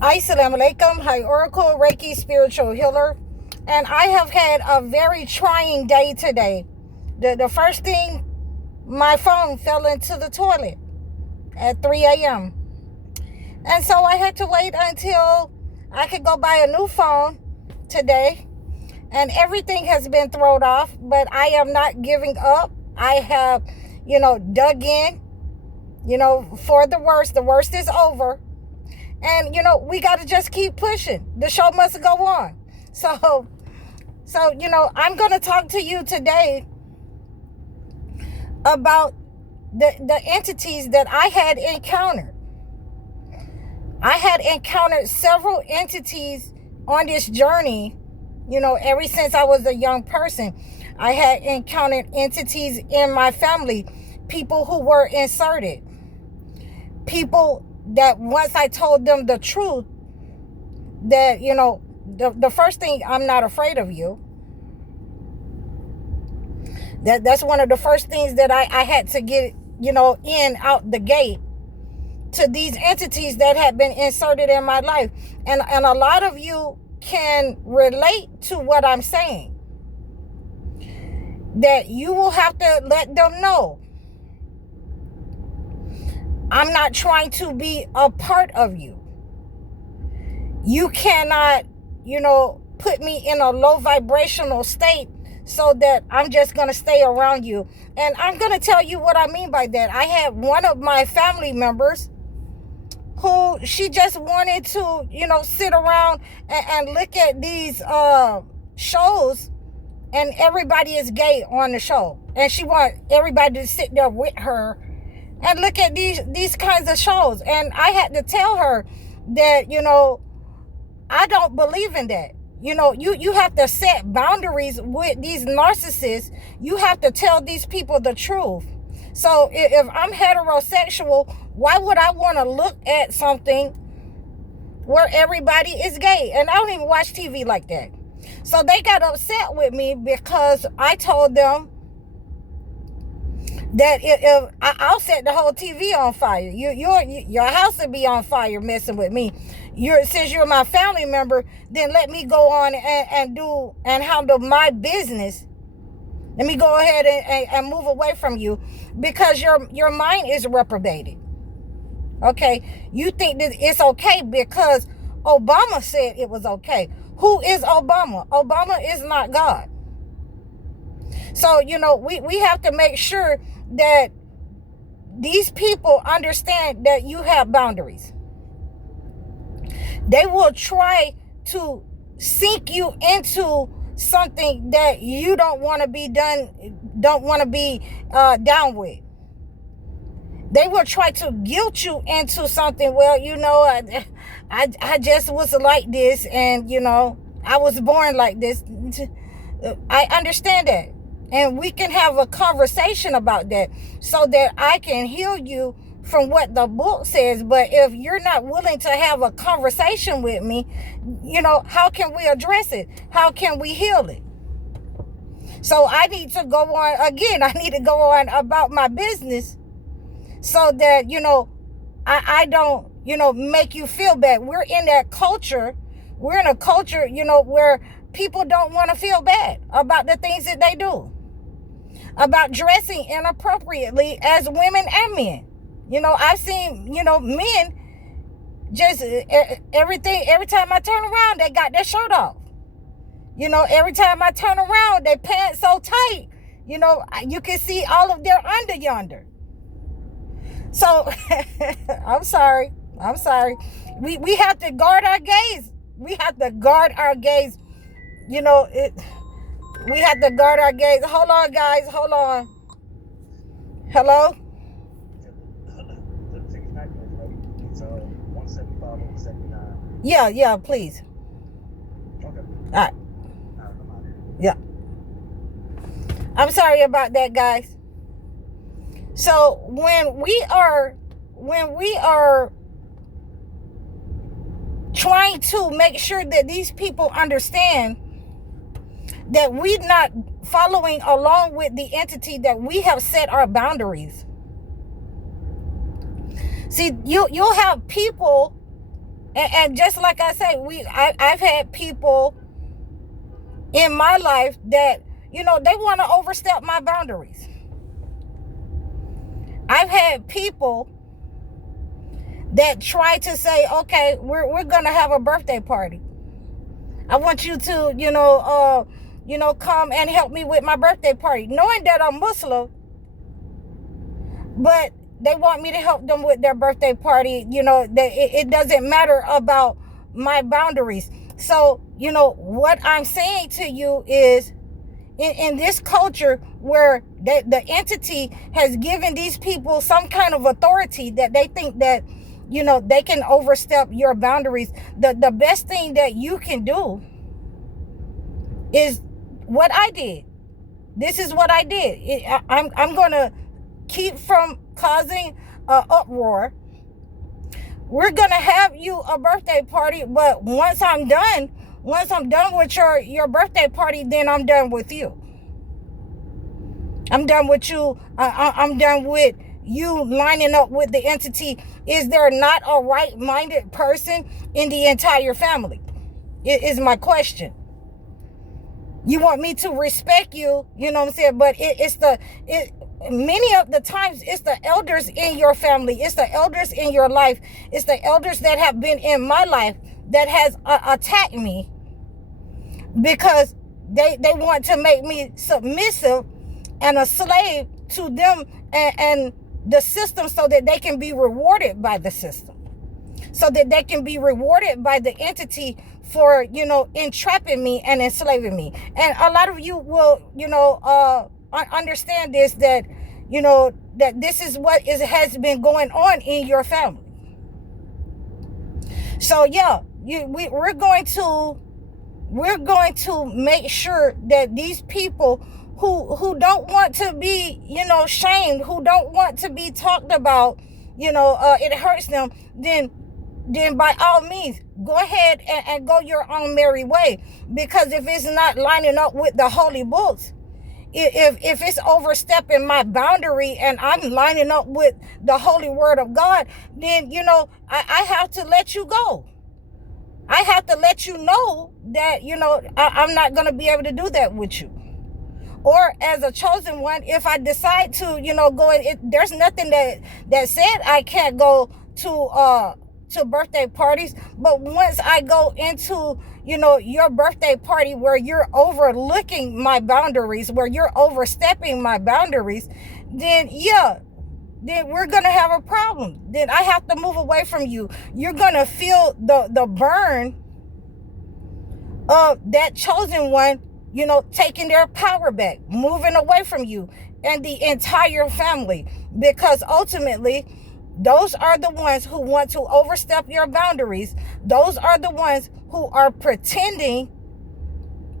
Assalamu alaikum. Hi, Oracle, Reiki, spiritual healer. And I have had a very trying day today. The first thing, my phone fell into the toilet at 3 a.m. And so I had to wait until I could go buy a new phone today. And everything has been thrown off, but I am not giving up. I have, dug in, for the worst. The worst is over. And, we got to just keep pushing. The show must go on. So, I'm going to talk to you today about the entities that I had encountered. I had encountered several entities on this journey, ever since I was a young person. I had encountered entities in my family, people who were inserted, people that once I told them the truth, that, the first thing, I'm not afraid of you. That's one of the first things that I had to get, out the gate to these entities that had been inserted in my life. And a lot of you can relate to what I'm saying. That you will have to let them know, I'm not trying to be a part of you. You cannot, put me in a low vibrational state so that I'm just going to stay around you. And I'm going to tell you what I mean by that. I had one of my family members who she just wanted to, sit around and look at these shows, and everybody is gay on the show. And she want everybody to sit there with her and look at these kinds of shows. And I had to tell her that, I don't believe in that. You have to set boundaries with these narcissists. You have to tell these people the truth. So if I'm heterosexual, why would I want to look at something where everybody is gay? And I don't even watch TV like that. So they got upset with me because I told them that if I'll set the whole TV on fire. Your house will be on fire messing with me. Since you're my family member, then let me go on and handle my business. Let me go ahead and move away from you because your mind is reprobated. Okay? You think that it's okay because Obama said it was okay. Who is Obama? Obama is not God. So, we have to make sure that these people understand that you have boundaries. They will try to sink you into something that you don't want to be down with. They will try to guilt you into something. Well, I just was like this, and I was born like this. I understand that, and we can have a conversation about that so that I can heal you from what the book says. But if you're not willing to have a conversation with me, how can we address it? How can we heal it? So I need to go on again. I need to go on about my business so that, I don't, make you feel bad. We're in that culture. We're in a culture, where people don't want to feel bad about the things that they do, about dressing inappropriately as women and men. I've seen, men just every time I turn around, they got their shirt off. Every time I turn around, their pants so tight, you can see all of their under yonder. So I'm sorry. We have to guard our gaze. We have to guard our gaze. We have to guard our gaze. Hold on, guys. Hold on. Hello? Yeah, please. Okay. All right. Yeah. I'm sorry about that, guys. So when we are trying to make sure that these people understand that we're not following along with the entity, that we have set our boundaries. See, you'll have people And just like I say, I've had people in my life that, they want to overstep my boundaries. I've had people that try to say, okay, we're gonna have a birthday party. I want you to, come and help me with my birthday party, knowing that I'm Muslim, but they want me to help them with their birthday party. It doesn't matter about my boundaries. So, what I'm saying to you is, in this culture where the entity has given these people some kind of authority that they think that, they can overstep your boundaries, the best thing that you can do is what I did. This is what I did. I'm going to keep from causing an uproar. We're going to have you a birthday party, but once I'm done with your birthday party, then I'm done with you. I'm done with you. I'm done with you lining up with the entity. Is there not a right-minded person in the entire family? Is my question. You want me to respect you, you know what I'm saying? But many of the times it's the elders in your family, it's the elders in your life, it's the elders that have been in my life that has attacked me because they want to make me submissive and a slave to them and the system, so that they can be rewarded by the system, so that they can be rewarded by the entity for, entrapping me and enslaving me. And a lot of you will, understand this, that, that this is what has been going on in your family. So yeah, we're going to make sure that these people who don't want to be, shamed, who don't want to be talked about, it hurts them, then by all means, go ahead and go your own merry way. Because if it's not lining up with the holy books, if it's overstepping my boundary and I'm lining up with the holy word of God, then, I have to let you go. I have to let you know that, I'm not going to be able to do that with you. Or as a chosen one, if I decide to, go in, there's nothing that said I can't go to birthday parties. But once I go into, your birthday party where you're overlooking my boundaries, where you're overstepping my boundaries, then we're going to have a problem. Then I have to move away from you. You're going to feel the burn of that chosen one, taking their power back, moving away from you and the entire family. Because ultimately, those are the ones who want to overstep your boundaries. Those are the ones who are pretending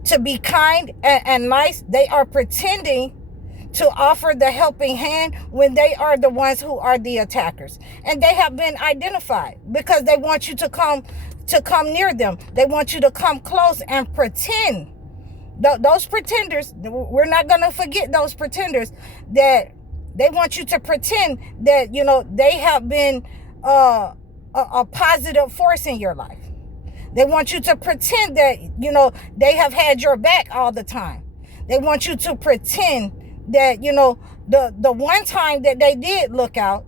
to be kind and nice. They are pretending to offer the helping hand when they are the ones who are the attackers. And they have been identified because they want you to come near them. They want you to come close and pretend. Those pretenders, we're not going to forget those pretenders, that they want you to pretend that, they have been a positive force in your life. They want you to pretend that, they have had your back all the time. They want you to pretend that, the one time that they did look out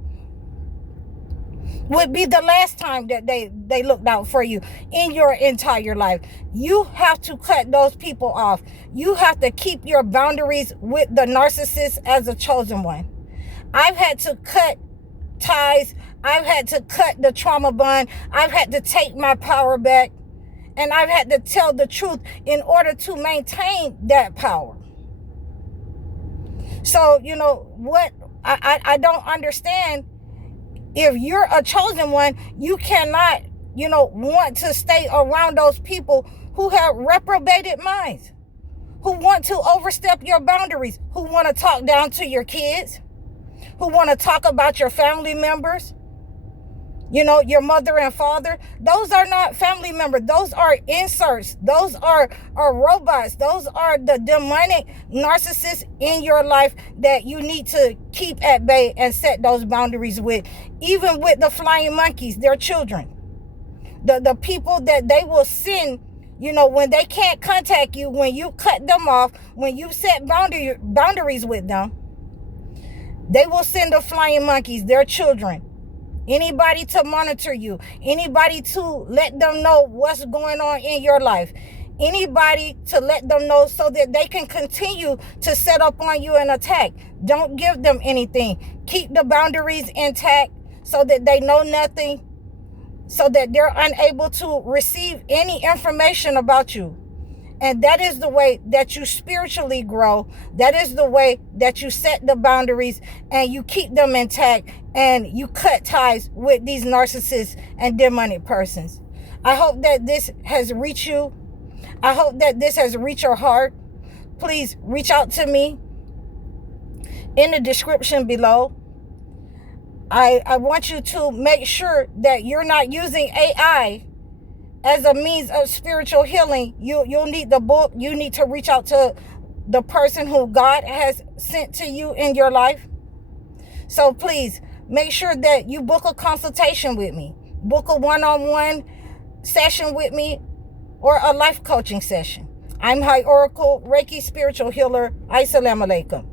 would be the last time that they looked out for you in your entire life. You have to cut those people off. You have to keep your boundaries with the narcissist as a chosen one. I've had to cut ties. I've had to cut the trauma bond. I've had to take my power back. And I've had to tell the truth in order to maintain that power. So, what I don't understand, if you're a chosen one, you cannot, want to stay around those people who have reprobated minds, who want to overstep your boundaries, who want to talk down to your kids, who want to talk about your family members, your mother and father. Those are not family members. Those are inserts. Those are robots. Those are the demonic narcissists in your life that you need to keep at bay and set those boundaries with. Even with the flying monkeys, they're children. The people that they will send, when they can't contact you, when you cut them off, when you set boundaries with them, they will send the flying monkeys, their children, anybody to monitor you, anybody to let them know what's going on in your life, anybody to let them know so that they can continue to set up on you and attack. Don't give them anything. Keep the boundaries intact so that they know nothing, so that they're unable to receive any information about you. And that is the way that you spiritually grow. That is the way that you set the boundaries and you keep them intact and you cut ties with these narcissists and demonic persons. I hope that this has reached you. I hope that this has reached your heart. Please reach out to me in the description below. I want you to make sure that you're not using AI as a means of spiritual healing. You'll need the book. You need to reach out to the person who God has sent to you in your life. So please make sure that you book a consultation with me. Book a one-on-one session with me or a life coaching session. I'm High Oracle, Reiki spiritual healer. Assalamu alaikum.